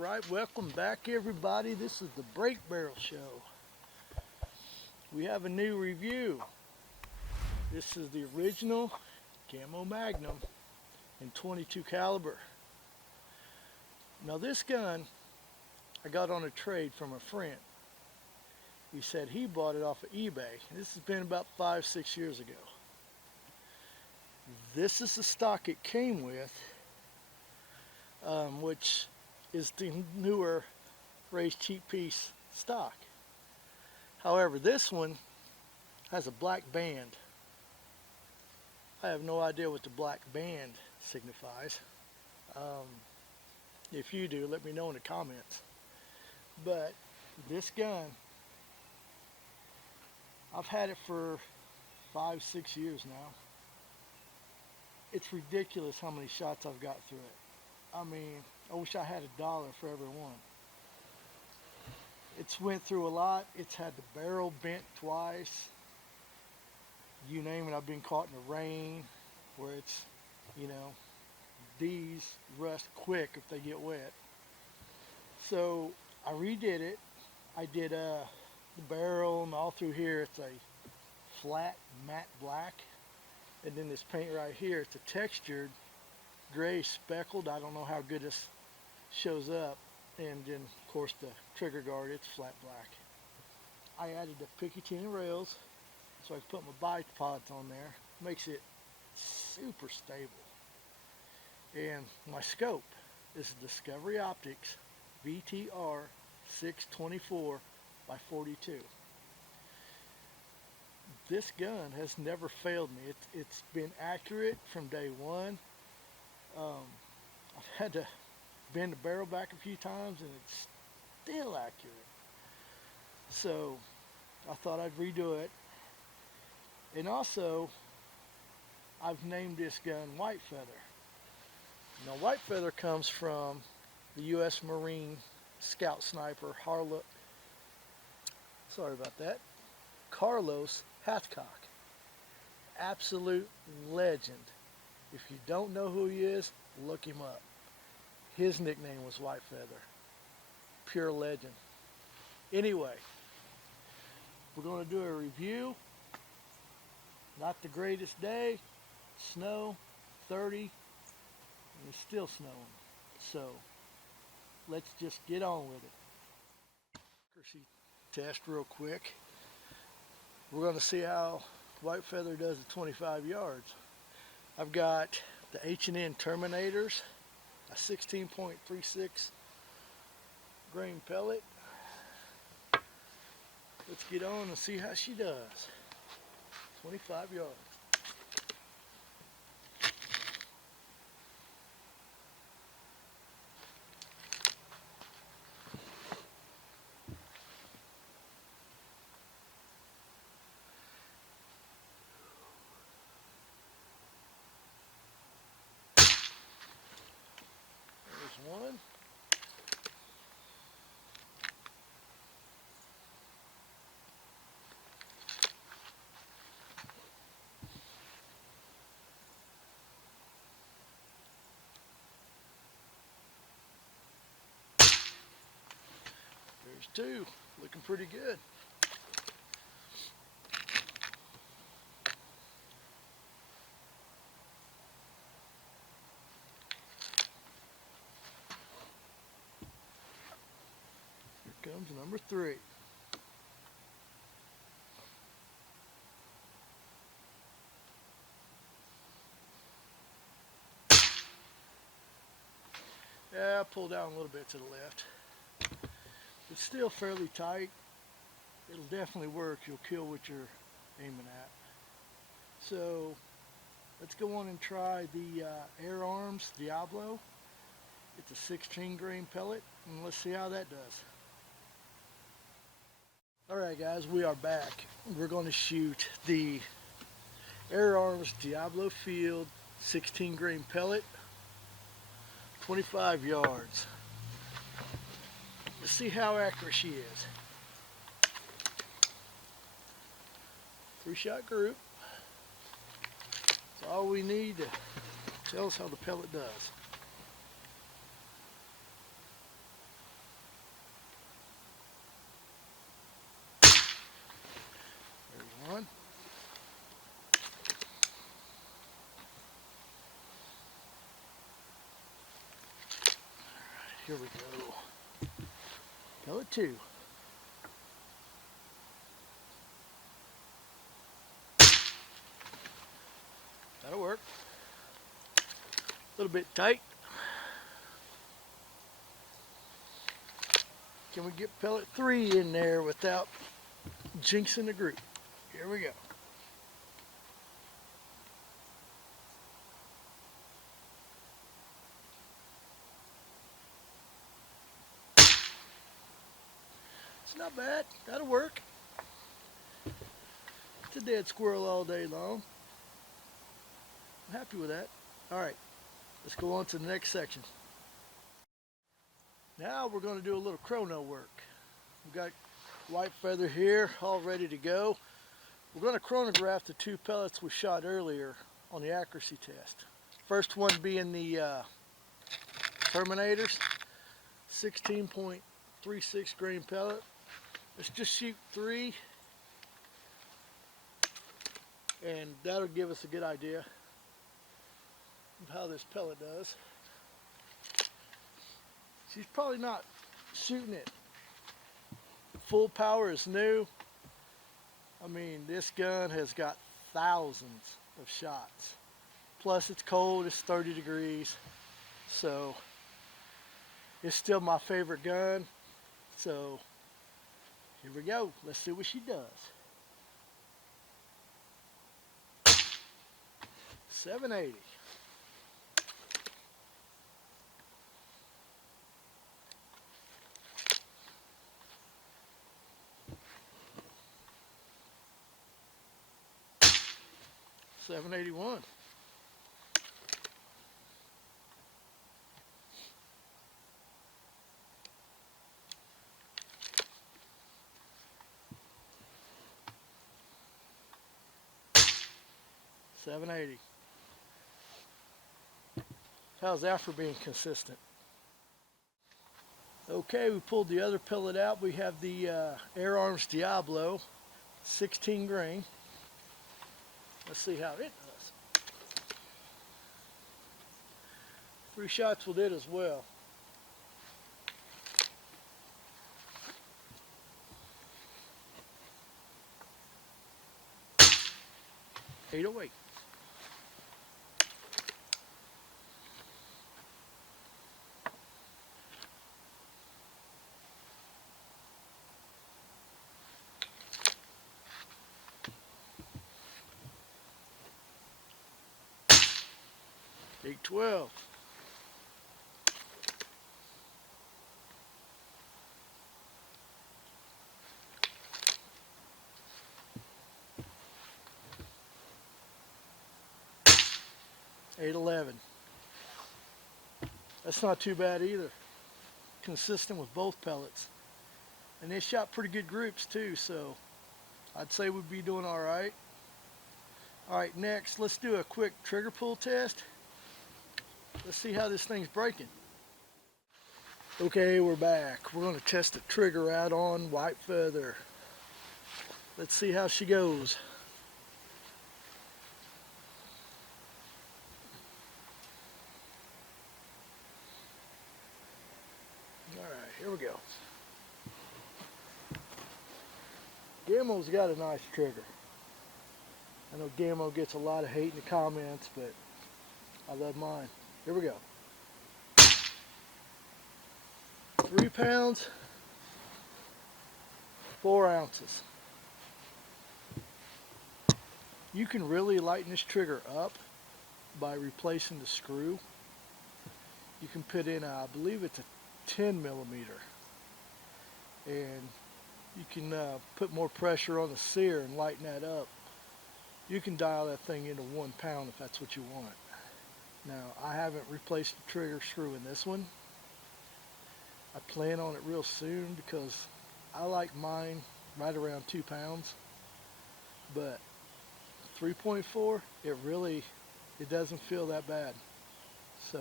Alright, welcome back everybody. This is the Break Barrel Show. We have a new review. This is the original Gamo Magnum in 22 caliber. Now this gun I got on a trade from a friend. He said he bought it off of eBay. This has been about 5-6 years ago. This is the stock it came with, which is the newer raised cheap piece stock. However, this one has a black band. I have no idea what the black band signifies. If you do, let me know in the comments. But this gun, I've had it for 5-6 years now. It's ridiculous how many shots I've got through it. I mean, I wish I had $1 for every one. It's went through a lot. It's had the barrel bent twice. You name it, I've been caught in the rain where it's, you know, these rust quick if they get wet. So I redid it. I did the barrel and all through here. It's a flat matte black. And then this paint right here, it's a textured gray speckled. I don't know how good this shows up. And then of course the trigger guard, it's flat black. I added the Picatinny rails so I can put my bipods on there. Makes it super stable. And my scope is Discovery Optics VTR 624 by 42. This gun has never failed me. It's been accurate from day one. I've had to bend the barrel back a few times and it's still accurate. So I thought I'd redo it. And also, I've named this gun White Feather. Now White Feather comes from the U.S. Marine Scout Sniper Carlos Hathcock. Absolute legend. If you don't know who he is, look him up. His nickname was White Feather. Pure legend. Anyway, we're going to do a review. Not the greatest day. Snow, 30, and it's still snowing. So, let's just get on with it. Percy Test real quick. We're going to see how White Feather does at 25 yards. I've got the H&N Terminators, a 16.36 grain pellet. Let's get on and see how she does. 25 yards. There's one. There's two. Looking pretty good. Here comes number 3. Yeah, I'll pull down a little bit to the left. It's still fairly tight. It'll definitely work. You'll kill what you're aiming at. So let's go on and try the Air Arms Diablo. It's a 16 grain pellet, and let's see how that does. Alright guys, we are back. We're going to shoot the Air Arms Diablo Field 16 grain pellet, 25 yards. Let's see how accurate she is. 3-shot group. That's all we need to tell us how the pellet does. Here we go. Pellet 2. That'll work. A little bit tight. Can we get pellet 3 in there without jinxing the group? Here we go. It's not bad. That'll work. It's a dead squirrel all day long. I'm happy with that. Alright, let's go on to the next section. Now we're going to do a little chrono work. We've got white feather here all ready to go. We're going to chronograph the 2 pellets we shot earlier on the accuracy test. First one being the Terminators, 16.36 grain pellet. Let's just shoot 3, and that'll give us a good idea of how this pellet does. She's probably not shooting it full power as new. I mean, this gun has got thousands of shots. Plus it's cold, it's 30 degrees. So it's still my favorite gun. So here we go. Let's see what she does. 780. $781. $780. How's that for being consistent? Okay, we pulled the other pellet out. We have the Air Arms Diablo, 16 grain. Let's see how it does. 3 shots will do it as well. $808. $812. $811. That's not too bad either. Consistent with both pellets. And they shot pretty good groups too, so I'd say we'd be doing alright. Alright, next let's do a quick trigger pull test. Let's see how this thing's breaking. Okay, we're back. We're going to test the trigger out on white feather. Let's see how she goes. Alright, here we go. Gamo's got a nice trigger. I know Gamo gets a lot of hate in the comments, but I love mine. Here we go. 3 pounds, 4 ounces. You can really lighten this trigger up by replacing the screw. You can put in, I believe it's a 10 millimeter. And you can put more pressure on the sear and lighten that up. You can dial that thing into 1 pound if that's what you want. Now, I haven't replaced the trigger screw in this one. I plan on it real soon because I like mine right around 2 pounds. But 3.4, it doesn't feel that bad. So,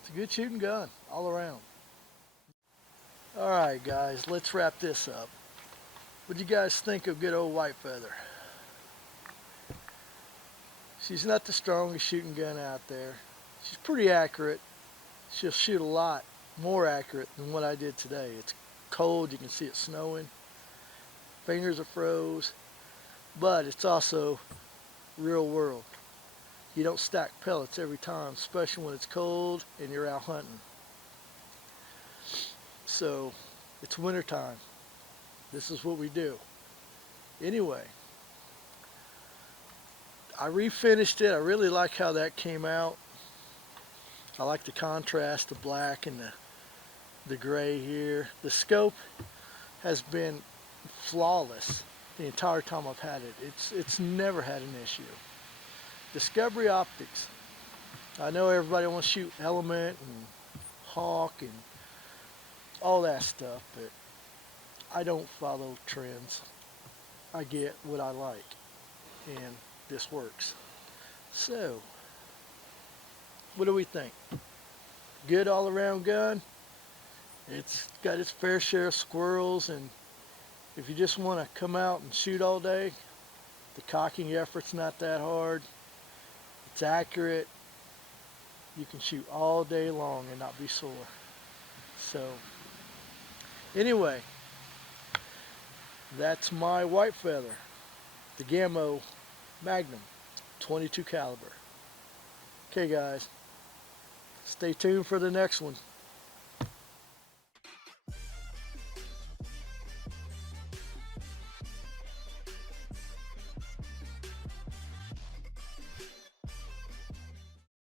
it's a good shooting gun all around. Alright guys, let's wrap this up. What do you guys think of good old white feather? She's not the strongest shooting gun out there. She's pretty accurate. she'll shoot a lot more accurate than what I did today. It's cold, you can see it snowing, fingers are froze, but it's also real world. You don't stack pellets every time, especially when it's cold and you're out hunting. So it's winter time. This is what we do. Anyway, I refinished it. I really like how that came out. I like the contrast, the black and the gray here. The scope has been flawless the entire time I've had it. It's never had an issue. Discovery Optics. I know everybody wants to shoot Element and Hawk and all that stuff, but I don't follow trends. I get what I like, and this works. So, what do we think? Good all-around gun. It's got its fair share of squirrels, and if you just want to come out and shoot all day, the cocking effort's not that hard. It's accurate. You can shoot all day long and not be sore. So, anyway, that's my white feather, the Gamo Magnum 22 caliber. Okay guys, stay tuned for the next one.